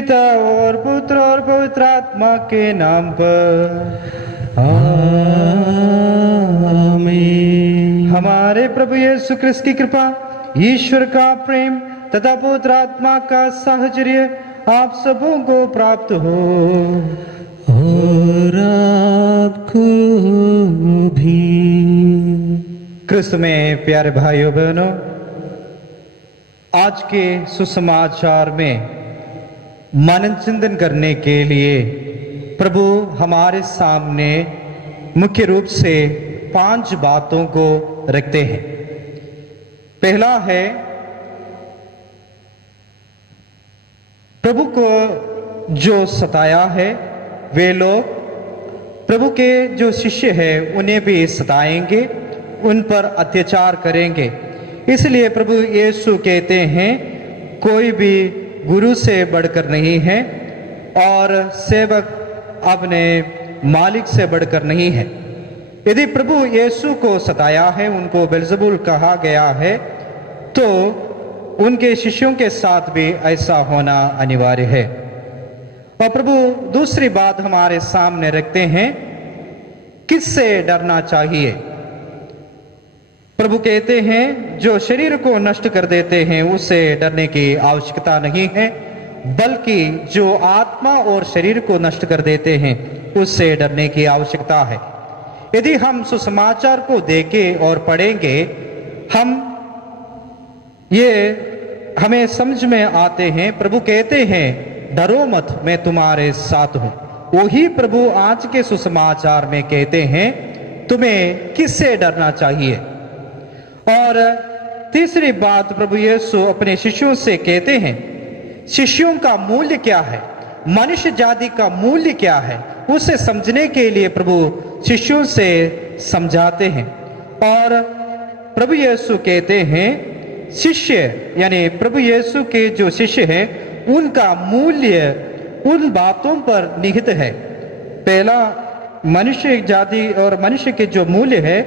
पिता और पुत्र और पवित्र आत्मा के नाम पर आमीन। हमारे प्रभु यीशु क्रिस्त की कृपा, ईश्वर का प्रेम तथा पवित्र आत्मा का साहचर्य आप सबों को प्राप्त हो और आपको भी। क्रिस्त में प्यारे भाइयों बहनों, आज के सुसमाचार में मनन चिंतन करने के लिए प्रभु हमारे सामने मुख्य रूप से 5 बातों को रखते हैं। पहला है, प्रभु को जो सताया है वे लोग प्रभु के जो शिष्य हैं उन्हें भी सताएंगे, उन पर अत्याचार करेंगे। इसलिए प्रभु यीशु कहते हैं, कोई भी गुरु से बढ़कर नहीं है और सेवक अपने मालिक से बढ़कर नहीं है। यदि प्रभु यीशु को सताया है, उनको बेल्ज़ेबुल कहा गया है, तो उनके शिष्यों के साथ भी ऐसा होना अनिवार्य है। और प्रभु दूसरी बात हमारे सामने रखते हैं, किससे डरना चाहिए। प्रभु कहते हैं, जो शरीर को नष्ट कर देते हैं उससे डरने की आवश्यकता नहीं है, बल्कि जो आत्मा और शरीर को नष्ट कर देते हैं उससे डरने की आवश्यकता है। यदि हम सुसमाचार को देखें और पढ़ेंगे, हमें समझ में आते हैं। प्रभु कहते हैं, डरो मत, मैं तुम्हारे साथ हूं। वही प्रभु आज के सुसमाचार में कहते हैं, तुम्हें किससे डरना चाहिए। और तीसरी बात प्रभु यीशु अपने शिष्यों से कहते हैं, शिष्यों का मूल्य क्या है, मनुष्य जाति का मूल्य क्या है, उसे समझने के लिए प्रभु शिष्यों से समझाते हैं। और प्रभु यीशु कहते हैं, शिष्य यानी प्रभु यीशु के जो शिष्य हैं उनका मूल्य उन बातों पर निहित है। पहला, मनुष्य जाति और मनुष्य के जो मूल्य है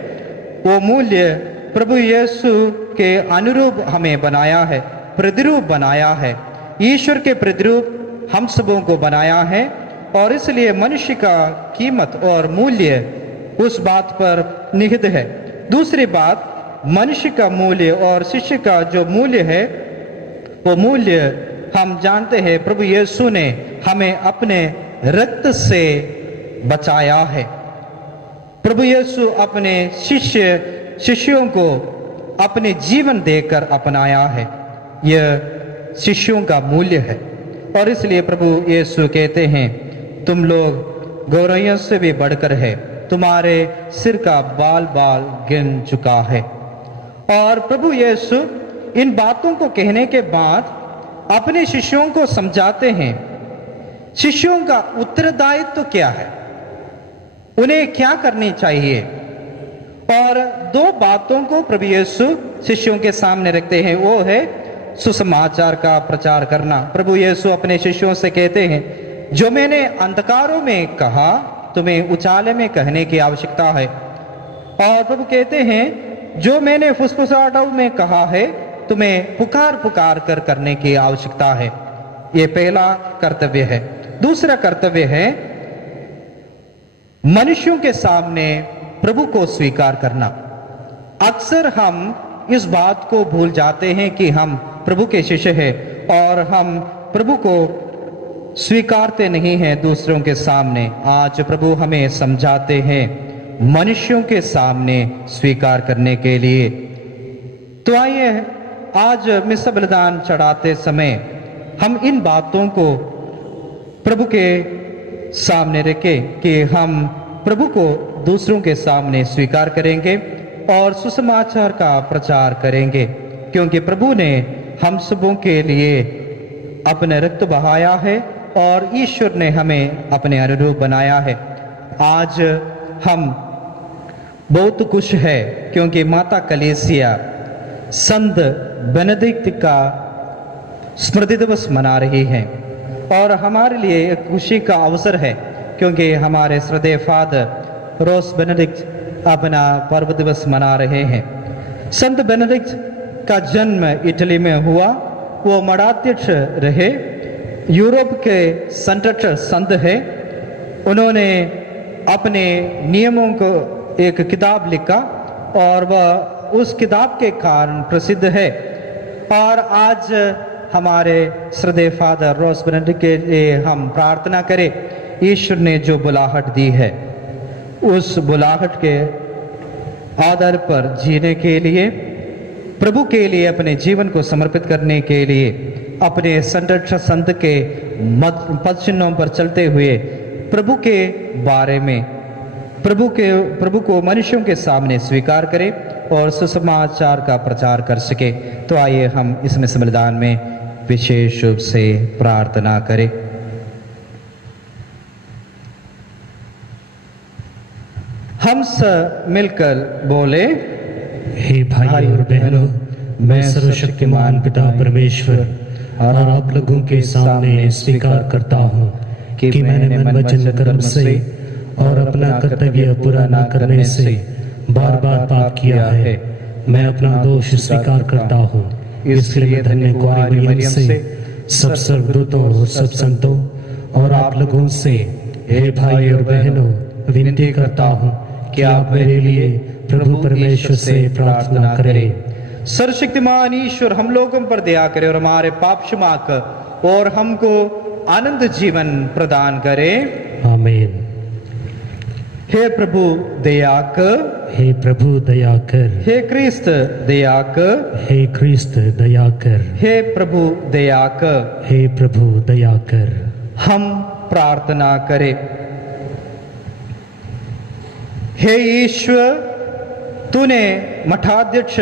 वो मूल्य प्रभु यीशु के अनुरूप हमें बनाया है, प्रतिरूप बनाया है। ईश्वर के प्रतिरूप हम सबों को बनाया है और इसलिए मनुष्य का कीमत और मूल्य उस बात पर निहित है। दूसरी बात, मनुष्य का मूल्य और शिष्य का जो मूल्य है वो मूल्य हम जानते हैं, प्रभु यीशु ने हमें अपने रक्त से बचाया है। प्रभु यीशु अपने शिष्यों को अपने जीवन देकर अपनाया है। यह शिष्यों का मूल्य है और इसलिए प्रभु यीशु कहते हैं, तुम लोग गौरैयों से भी बढ़कर है, तुम्हारे सिर का बाल बाल गिन चुका है। और प्रभु यीशु इन बातों को कहने के बाद अपने शिष्यों को समझाते हैं, शिष्यों का उत्तरदायित्व क्या है, उन्हें क्या करनी चाहिए। और 2 बातों को प्रभु यीशु शिष्यों के सामने रखते हैं, वो है सुसमाचार का प्रचार करना। प्रभु यीशु अपने शिष्यों से कहते हैं, जो मैंने अंधकारों में कहा तुम्हें उजाले में कहने की आवश्यकता है। और प्रभु कहते हैं, जो मैंने फुसफुसाहटों में कहा है तुम्हें पुकार पुकार कर करने की आवश्यकता है। ये पहला कर्तव्य है। दूसरा कर्तव्य है मनुष्यों के सामने प्रभु को स्वीकार करना। अक्सर हम इस बात को भूल जाते हैं कि हम प्रभु के शिष्य हैं और हम प्रभु को स्वीकारते नहीं हैं दूसरों के सामने। आज प्रभु हमें समझाते हैं मनुष्यों के सामने स्वीकार करने के लिए। तो आइए आज मिस्र बलिदान चढ़ाते समय हम इन बातों को प्रभु के सामने रखें कि हम प्रभु को दूसरों के सामने स्वीकार करेंगे और सुसमाचार का प्रचार करेंगे, क्योंकि प्रभु ने हम सबों के लिए अपने रक्त बहाया है और ईश्वर ने हमें अपने अनुरूप बनाया है। आज हम बहुत खुश है क्योंकि माता कलीसिया संत बेनेडिक्ट का स्मृति दिवस मना रही है और हमारे लिए एक खुशी का अवसर है क्योंकि हमारे श्रद्धेय फादर रोस बेनेडिक्ट अपना पर्व दिवस मना रहे हैं। संत बेनेडिक्ट का जन्म इटली में हुआ। वो मठाध्यक्ष रहे यूरोप के संतट संत है, उन्होंने अपने नियमों को एक किताब लिखा और वह उस किताब के कारण प्रसिद्ध है। और आज हमारे श्रद्धेय फादर रोज बेनेडिक्ट के लिए हम प्रार्थना करें। ईश्वर ने जो बुलाहट दी है, उस बुलाहट के आधार पर जीने के लिए, प्रभु के लिए अपने जीवन को समर्पित करने के लिए, अपने संत के पद चिन्हों पर चलते हुए प्रभु के बारे में, प्रभु को मनुष्यों के सामने स्वीकार करें और सुसमाचार का प्रचार कर सके। तो आइए हम इसमें सम्मेलन में विशेष रूप से प्रार्थना करें। हम सब मिलकर बोले, हे भाई और बहनों, मैं सर्वशक्तिमान पिता परमेश्वर और आप लोगों के सामने स्वीकार करता हूँ कि मैंने मन वचन कर्म से और अपना कर्तव्य पूरा न करने से बार बार पाप किया है। मैं अपना दोष स्वीकार करता हूँ। इसलिए धन्य कुंवारी मरियम से, सब स्वर्गदूतों और सब संतों और आप लोगों से, हे भाई और बहनों, विनती करता हूँ कि आप मेरे लिए प्रभु परमेश्वर से प्रार्थना करें। सर्वशक्तिमान ईश्वर हम लोगों पर दया करे और हमारे पाप क्षमा कर और हमको आनंद जीवन प्रदान करे। आमीन। हे प्रभु दया कर, हे प्रभु दया कर, हे क्रिस्त दया कर, हे क्रिस्त दया कर, हे प्रभु दया कर, हे प्रभु दया कर। हम प्रार्थना करें। हे ईश्वर, तूने मठाध्यक्ष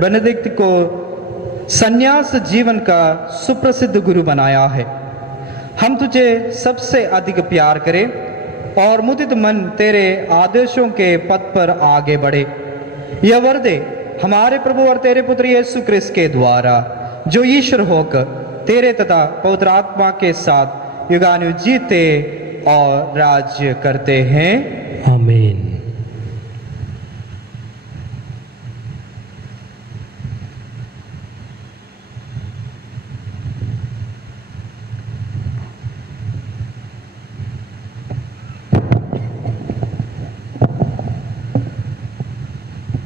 बेनेडिक्ट को संन्यास जीवन का सुप्रसिद्ध गुरु बनाया है। हम तुझे सबसे अधिक प्यार करें और मुदित मन तेरे आदेशों के पथ पर आगे बढ़े। यह वर दे हमारे प्रभु और तेरे पुत्र यीशु क्रिस्त के द्वारा, जो ईश्वर होकर तेरे तथा पवित्र आत्मा के साथ युगानुयुग जीते और राज्य करते हैं। आमीन।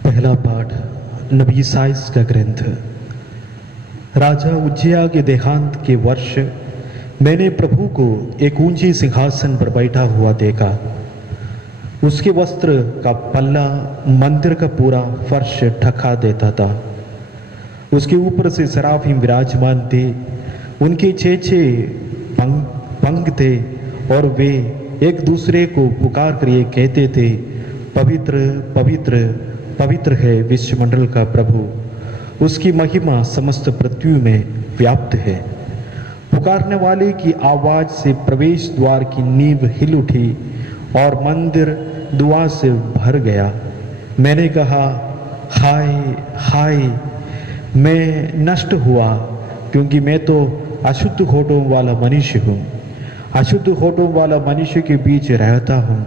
पहला पाठ नबी ईसाइयाह का ग्रंथ। राजा उज्जियाह के देहांत के वर्ष मैंने प्रभु को एक ऊंचे सिंहासन पर बैठा हुआ देखा। उसके वस्त्र का पल्ला मंदिर का पूरा फर्श ढका देता था। उसके ऊपर से सराफीम विराजमान थे। उनके छह पंख थे और वे एक दूसरे को पुकार कर ये कहते थे, पवित्र पवित्र पवित्र है विश्वमंडल का प्रभु, उसकी महिमा समस्त पृथ्वी में व्याप्त है। पुकारने वाले की आवाज से प्रवेश द्वार की नींव हिल उठी और मंदिर दुआ से भर गया। मैंने कहा, हाय हाय, मैं नष्ट हुआ, क्योंकि मैं तो अशुद्ध होठों वाला मनुष्य हूँ। अशुद्ध होठों वाला मनुष्य के बीच रहता हूँ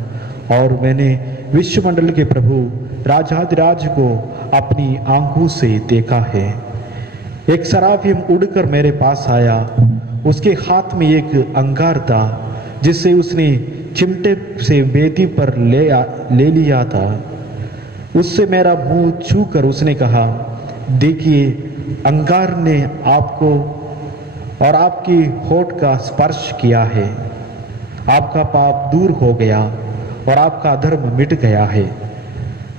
और मैंने विश्वमंडल के प्रभु राजाधिराज को अपनी आंखों से देखा है। एक सराफीम उड़कर मेरे पास आया। उसके हाथ में एक अंगार था, जिससे उसने चिमटे से वेदी पर ले लिया था। उससे मेरा मुंह छूकर उसने कहा, देखिए, अंगार ने आपको और आपकी होठ का स्पर्श किया है। आपका पाप दूर हो गया और आपका धर्म मिट गया है।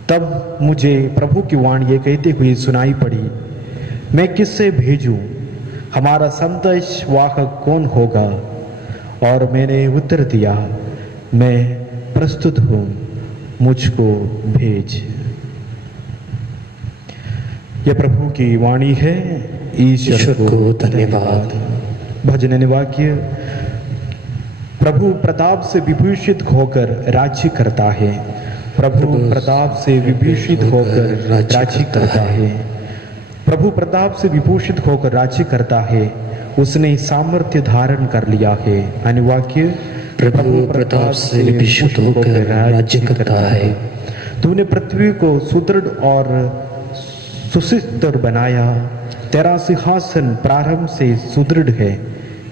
तब मुझे प्रभु की वाणी ये कहते हुए सुनाई पड़ी, मैं किससे भेजूं? हमारा संदेश वाहक कौन होगा? और मैंने उत्तर दिया, मैं प्रस्तुत हूं, मुझको भेज। यह प्रभु की वाणी है। ईश्वर को धन्यवाद। भजन वाक्य। प्रभु प्रताप से विभूषित होकर राज्य करता है। प्रभु प्रताप से विभूषित होकर राज्य करता है। प्रभु प्रताप से विभूषित होकर राज्य करता है। उसने सामर्थ्य धारण कर लिया है। अनुवाक्य। प्रभु प्रताप से विभूषित होकर राज्य करता है। तूने पृथ्वी को सुदृढ़ और सुस्थिर बनाया। तेरा सिंहासन प्रारंभ से सुदृढ़ है।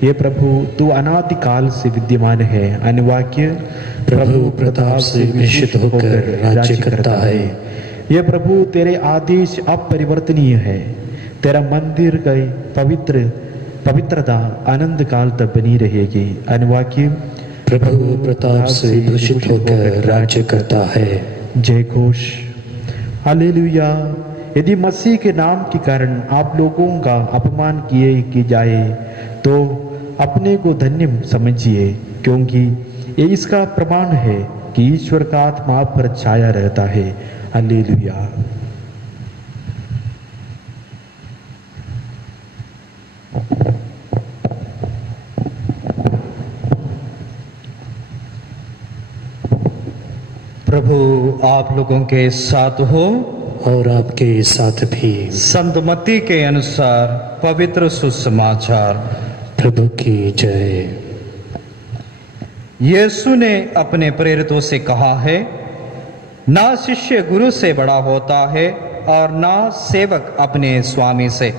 ये प्रभु तू अनादिकाल से विद्यमान है, अनिवार्य प्रभु प्रताप से निश्चित होकर राज्य करता है। ये प्रभु तेरे आदेश अपरिवर्तनीय है, तेरा मंदिर की पवित्रता अनंत काल तक बनी रहेगी, अनिवार्य प्रभु प्रताप से दूषित होकर राज्य करता है। जय घोष। हालेलुया। यदि मसीह के नाम के कारण आप लोगों का अपमान की जाए तो अपने को धन्य समझिए, क्योंकि ये इसका प्रमाण है कि ईश्वर का आत्मा आप पर छाया रहता है। हालेलुया। प्रभु आप लोगों के साथ हो और आपके साथ भी। संत मत्ती के अनुसार पवित्र सुसमाचार। प्रभु की जय। यीशु ने अपने प्रेरितों से कहा है, ना शिष्य गुरु से बड़ा होता है और ना सेवक अपने स्वामी से।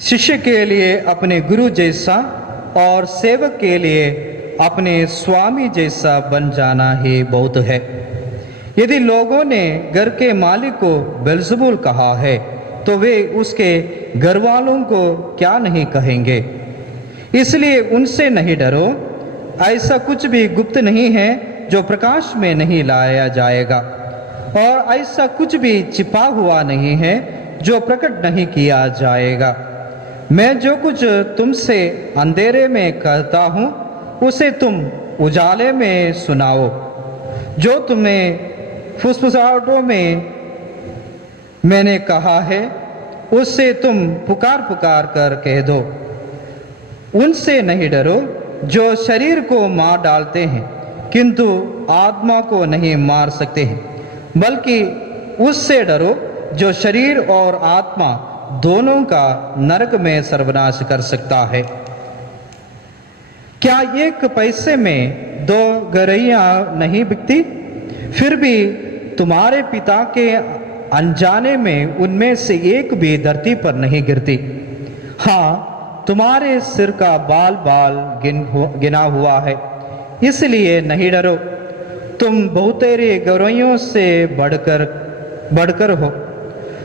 शिष्य के लिए अपने गुरु जैसा और सेवक के लिए अपने स्वामी जैसा बन जाना ही बहुत है। यदि लोगों ने घर के मालिक को बेल्ज़बूल कहा है तो वे उसके घर वालों को क्या नहीं कहेंगे। इसलिए उनसे नहीं डरो। ऐसा कुछ भी गुप्त नहीं है जो प्रकाश में नहीं लाया जाएगा, और ऐसा कुछ भी छिपा हुआ नहीं है जो प्रकट नहीं किया जाएगा। मैं जो कुछ तुमसे अंधेरे में कहता हूँ उसे तुम उजाले में सुनाओ, जो तुम्हें फुसफुसाहटों में मैंने कहा है उससे तुम पुकार पुकार कर कह दो। उनसे नहीं डरो जो शरीर को मार डालते हैं किंतु आत्मा को नहीं मार सकते हैं, बल्कि उससे डरो जो शरीर और आत्मा दोनों का नरक में सर्वनाश कर सकता है। क्या एक पैसे में 2 गरैया नहीं बिकती? फिर भी तुम्हारे पिता के अनजाने में उनमें से एक भी धरती पर नहीं गिरती। हाँ, तुम्हारे सिर का बाल बाल गिना हुआ है, इसलिए नहीं डरो। तुम बहुतेरे गौरवों से बढ़कर हो।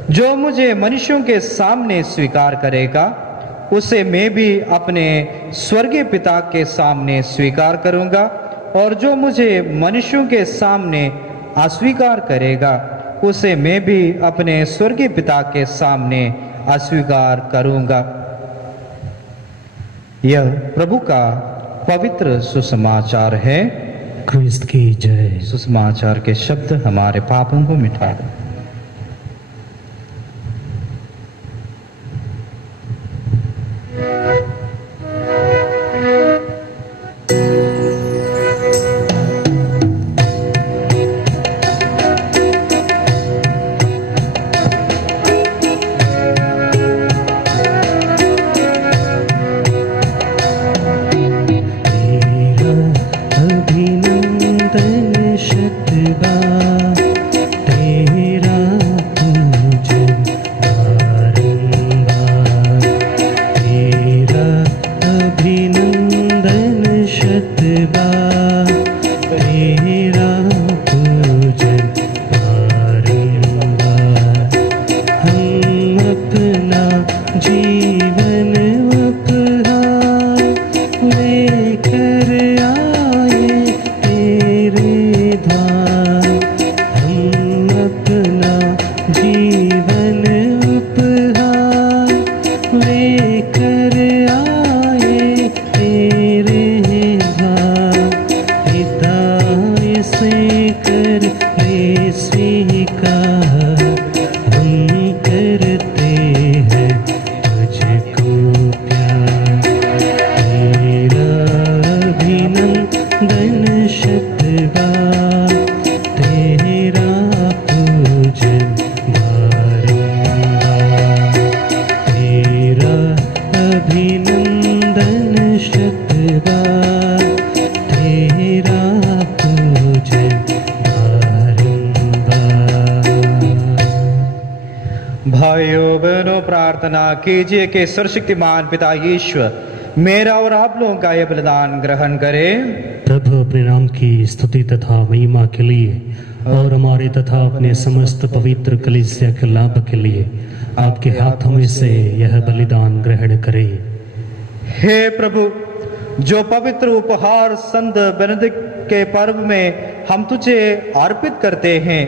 जो मुझे मनुष्यों के सामने स्वीकार करेगा उसे मैं भी अपने स्वर्गीय पिता के सामने स्वीकार करूंगा, और जो मुझे मनुष्यों के सामने अस्वीकार करेगा उसे मैं भी अपने स्वर्गीय पिता के सामने अस्वीकार करूंगा। यह प्रभु का पवित्र सुसमाचार है। क्रिस्त की जय। सुसमाचार के शब्द हमारे पापों को मिटा दे। कीजिए कि सर्वशक्तिमान पिता ईश्वर मेरा और आप लोगों का ये बलिदान ग्रहण करें। प्रभु अपने नाम की स्तुति तथा महिमा के लिए और हमारे तथा अपने समस्त पवित्र कलीसिया के लाभ के लिए आपके हाथों में से यह बलिदान ग्रहण करें। हे प्रभु, जो पवित्र उपहार संत बेनेडिक्ट के पर्व में हम तुझे अर्पित करते हैं,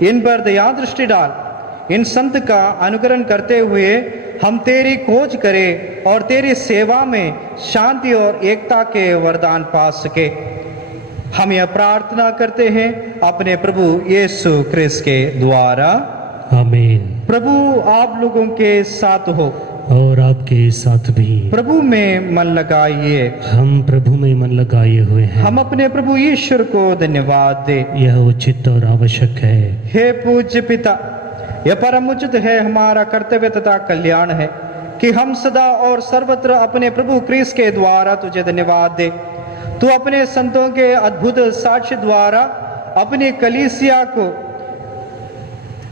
इन पर दया दृष्टि डाल। इन संत का अनुकरण करते हुए हम तेरी खोज करें और तेरी सेवा में शांति और एकता के वरदान पा सके। हम यह प्रार्थना करते हैं अपने प्रभु यीशु क्रिस्त के द्वारा। आमीन। प्रभु आप लोगों के साथ हो और आपके साथ भी। प्रभु में मन लगाइए। हम प्रभु में मन लगाए हुए हैं। हम अपने प्रभु ईश्वर को धन्यवाद दे। यह उचित और आवश्यक है। हे पूज्य पिता, यह परम उचित है, हमारा कर्तव्य तथा कल्याण है कि हम सदा और सर्वत्र अपने प्रभु क्रिस्त के द्वारा तुझे धन्यवाद दे। तू अपने संतों के अद्भुत साक्ष्य द्वारा अपनी कलीसिया को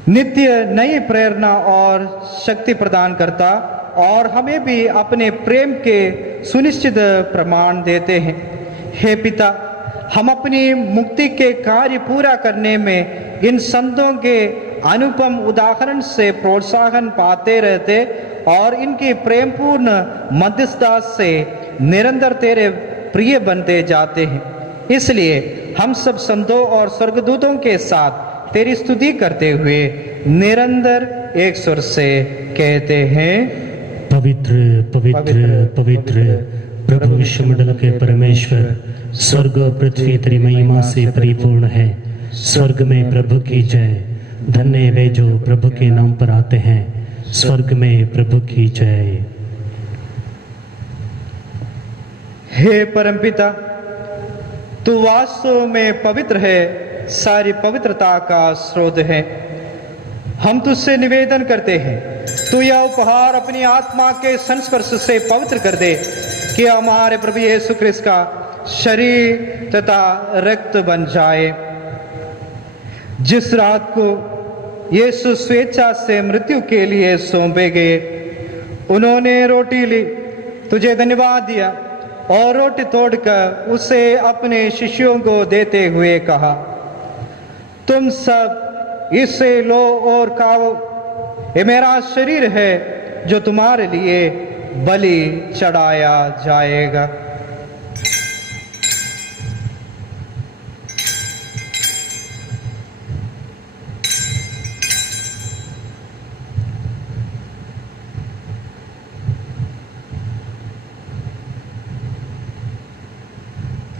नित्य नई प्रेरणा और शक्ति प्रदान करता और हमें भी अपने प्रेम के सुनिश्चित प्रमाण देते हैं। हे पिता, हम अपनी मुक्ति के कार्य पूरा करने में इन संतों के अनुपम उदाहरण से प्रोत्साहन पाते रहते और इनकी प्रेमपूर्ण मध्यस्थता से निरंतर तेरे प्रिय बनते जाते हैं। इसलिए हम सब संतों और स्वर्गदूतों के साथ तेरी स्तुति करते हुए निरंतर एक सुर से कहते हैं, पवित्र पवित्र पवित्र प्रभु विश्वमंडल के परमेश्वर, स्वर्ग और पृथ्वी तेरी महिमा से परिपूर्ण है। स्वर्ग में प्रभु की जय। धन्य वे जो प्रभु के नाम पर आते हैं। स्वर्ग में प्रभु की जय। हे परमपिता, तू वास्तव में पवित्र है, सारी पवित्रता का स्रोत है। हम तुझसे निवेदन करते हैं, तू यह उपहार अपनी आत्मा के संस्पर्श से पवित्र कर दे कि हमारे प्रभु यीशु क्रिस्त का शरीर तथा रक्त बन जाए। जिस रात को यीशु स्वेच्छा से मृत्यु के लिए सौंपे गए, उन्होंने रोटी ली, तुझे धन्यवाद दिया और रोटी तोड़कर उसे अपने शिष्यों को देते हुए कहा, तुम सब इससे लो और खाओ, ये मेरा शरीर है जो तुम्हारे लिए बलि चढ़ाया जाएगा।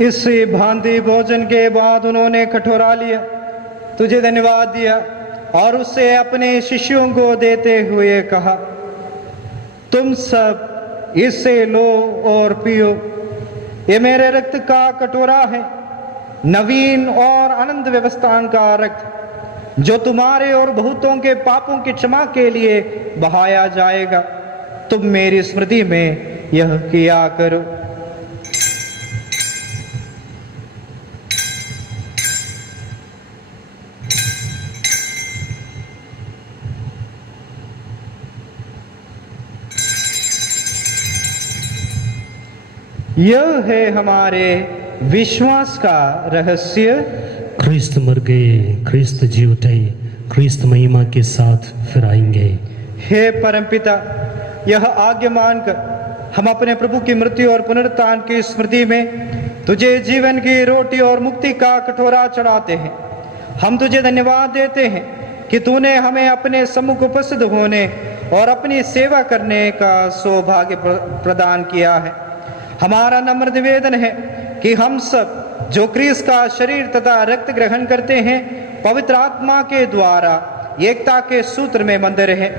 इसी भांति भोजन के बाद उन्होंने कटोरा लिया, तुझे धन्यवाद दिया और उसे अपने शिष्यों को देते हुए कहा, तुम सब इससे लो और पियो, ये मेरे रक्त का कटोरा है, नवीन और अनंत व्यवस्था का रक्त, जो तुम्हारे और बहुतों के पापों की क्षमा के लिए बहाया जाएगा। तुम मेरी स्मृति में यह किया करो। यह है हमारे विश्वास का रहस्य। ख्रिस्त मर गए, ख्रिस्त जी उठे, ख्रिस्त महिमा के साथ फिर आएंगे। हे परमपिता, यह आज्ञा मानकर हम अपने प्रभु की मृत्यु और पुनरुत्थान की स्मृति में तुझे जीवन की रोटी और मुक्ति का कटोरा चढ़ाते हैं। हम तुझे धन्यवाद देते हैं कि तूने हमें अपने सम्मुख उपस्थित होने और अपनी सेवा करने का सौभाग्य प्रदान किया है। हमारा नम्र निवेदन है कि हम सब जो क्रिस्त का शरीर तथा रक्त ग्रहण करते हैं, पवित्र आत्मा के द्वारा एकता के सूत्र में बंधे रहें।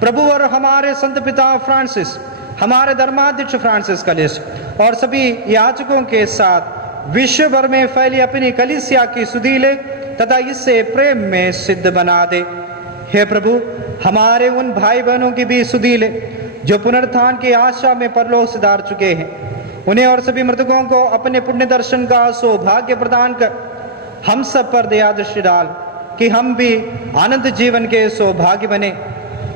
प्रभु और हमारे संत पिता फ्रांसिस, हमारे धर्माध्यक्ष फ्रांसिस कलिस और सभी याजकों के साथ विश्व भर में फैली अपनी कलीसिया की सुधि ले तथा इससे प्रेम में सिद्ध बना दे। हे प्रभु, हमारे उन भाई बहनों की भी सुधि ले जो पुनरुत्थान की आशा में परलोक सिधार चुके हैं। उन्हें और सभी मृतकों को अपने पुण्य दर्शन का सौभाग्य प्रदान कर हम सब पर दया दृष्टि डाल कि हम भी अनंत जीवन के सौभाग्य बने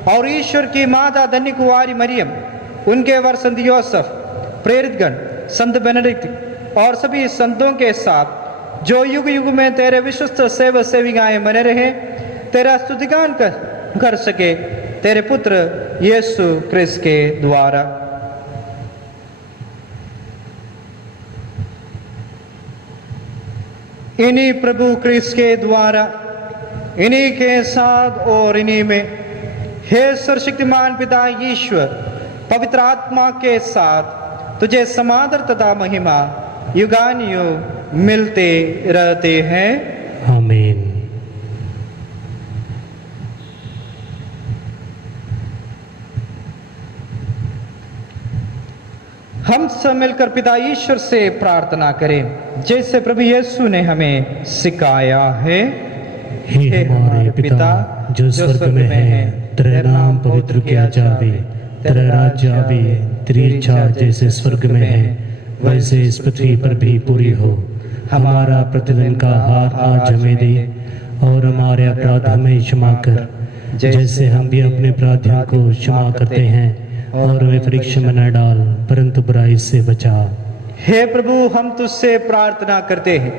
और ईश्वर की माता धन्य कुंवारी मरियम, उनके वर संत योसेफ प्रेरितगण, संत बेनेडिक्ट और सभी संतों के साथ जो युग युग में तेरे विश्वस्त सेवक सेविकाएं बने रहे, तेरा स्तुतिगान कर सके तेरे पुत्र यीशु क्रिस्त के द्वारा। इन्हीं प्रभु क्रिस्त के द्वारा, इन्हीं के साथ और इन्हीं में हे सर्वशक्तिमान पिता ईश्वर पवित्र आत्मा के साथ तुझे समादर तथा महिमा युगानुयुग मिलते रहते हैं। आमीन। हम सब मिलकर पिता ईश्वर से प्रार्थना करें जैसे प्रभु यीशु ने हमें सिखाया है। हे हमारे पिता जो स्वर्ग में है, तेरा नाम पवित्र किया जावे, तेरा राज्य आवे, तेरी इच्छा जैसे स्वर्ग में है वैसे इस पृथ्वी पर भी पूरी हो। हमारा प्रतिदिन का आहार आज हमें दे और हमारे अपराध हमें क्षमा कर जैसे हम भी अपने अपराधियों को क्षमा करते हैं, और हमें परीक्षा में न डाल परंतु बुराई से बचा। हे प्रभु, हम तुझसे प्रार्थना करते हैं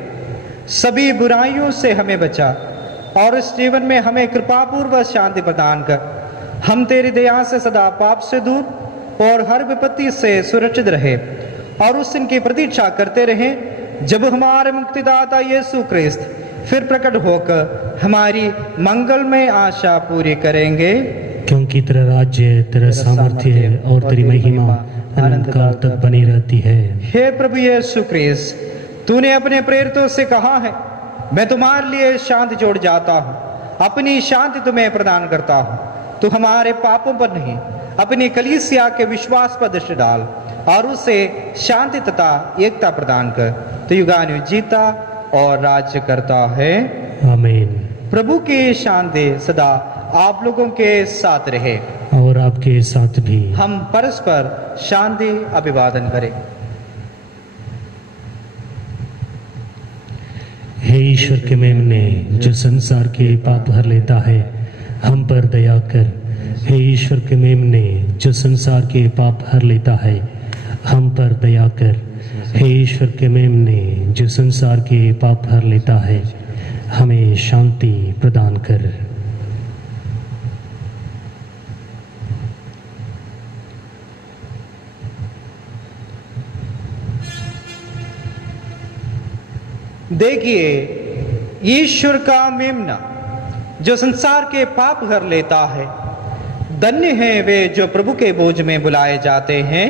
सभी बुराइयों से हमें बचा और इस जीवन में हमें कृपा पूर्वक शांति प्रदान कर। हम तेरी दया से सदा पाप से दूर और हर विपत्ति से सुरक्षित रहे और उस दिन की प्रतीक्षा करते रहे जब हमारे मुक्तिदाता यीशु क्रिस्त फिर प्रकट होकर हमारी मंगलमय आशा पूरी करेंगे। क्योंकि तेरा राज्य, तेरा सामर्थ्य और तेरी महिमा अनंत काल तक बनी रहती है। हे प्रभु यीशु क्रिस्त, तूने अपने प्रेरितों से कहा है, मैं तुम्हारे लिए शांति जोड़ जाता हूँ, अपनी शांति तुम्हें प्रदान करता हूँ। तू हमारे पापों पर नहीं अपनी कलीसिया के विश्वास पर दृष्टि डाल और उसे शांति तथा एकता प्रदान कर। तो युगानुयुग जीता और राज्य करता है। आमीन। प्रभु की शांति सदा आप लोगों के साथ रहे और आपके साथ भी। हम परस्पर शांति अभिवादन करें। हे ईश्वर के मेमने जो संसार के पाप हर लेता है, हम पर दया कर। हे ईश्वर के मेमने जो संसार के पाप हर लेता है, हम पर दया कर। हे ईश्वर के मेमने जो संसार के पाप हर लेता है, हमें शांति प्रदान कर। देखिए, ईश्वर का मेमना जो संसार के पाप हर लेता है। धन्य हैं वे जो प्रभु के भोज में बुलाए जाते हैं।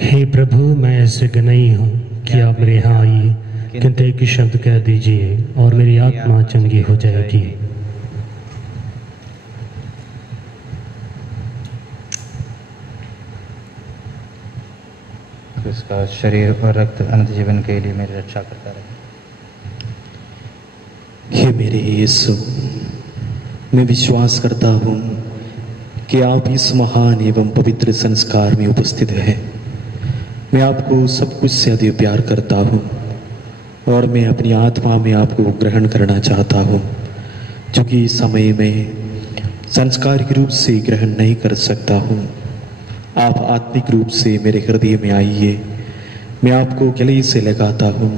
हे प्रभु, मैं ऐसे नहीं हूँ कि आप मेरे यहाँ आइए, किंतु एक शब्द कह दीजिए और मेरी आत्मा चंगी हो जाएगी। उसका शरीर और रक्त अनंत जीवन के लिए मेरी रक्षा करता रहे। हे मेरे यीशु, मैं विश्वास करता हूँ कि आप इस महान एवं पवित्र संस्कार में उपस्थित हैं। मैं आपको सब कुछ से अधिक प्यार करता हूँ और मैं अपनी आत्मा में आपको ग्रहण करना चाहता हूँ, जो कि इस समय में संस्कारिक रूप से ग्रहण नहीं कर सकता हूँ। आप आत्मिक रूप से मेरे हृदय में आइए। मैं आपको गले से लगाता हूँ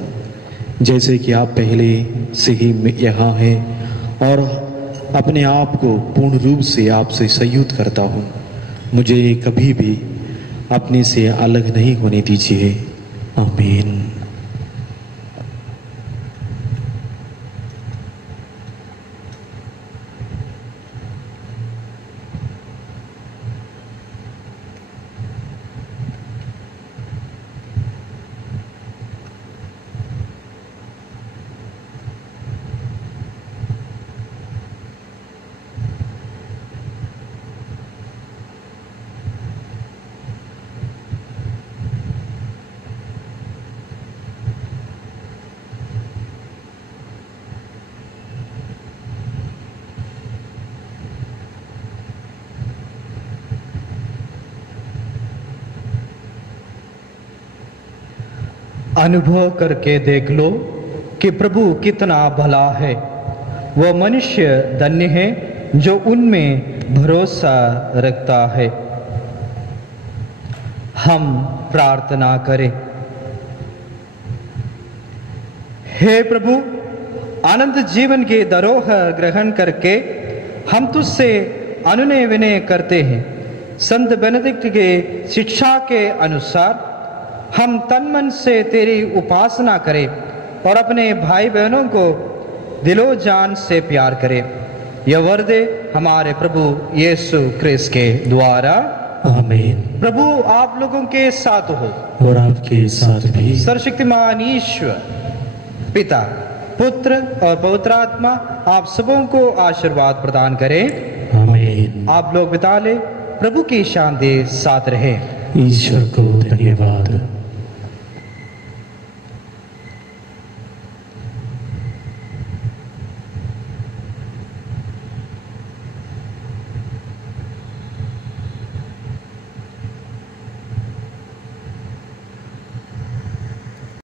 जैसे कि आप पहले से ही यहाँ हैं और अपने आप को पूर्ण रूप से आपसे संयुक्त करता हूँ। मुझे कभी भी अपने से अलग नहीं होने दीजिए। आमीन। अनुभव करके देख लो कि प्रभु कितना भला है। वह मनुष्य धन्य है जो उनमें भरोसा रखता है। हम प्रार्थना करें। हे प्रभु, अनंत जीवन की धरोहर ग्रहण करके हम तुझसे अनुनय विनय करते हैं। संत बेनेडिक्ट के शिक्षा के अनुसार हम तन मन से तेरी उपासना करें और अपने भाई बहनों को दिलो जान से प्यार करें। यह वर दे हमारे प्रभु यीशु ख्रिस्त के द्वारा। आमीन। प्रभु आप लोगों के साथ हो और आपके साथ भी। सर्वशक्तिमान ईश्वर पिता, पुत्र और पवित्र आत्मा आप सबों को आशीर्वाद प्रदान करें। आमीन। आप लोग बिता ले, प्रभु की शांति साथ रहे। ईश्वर को धन्यवाद।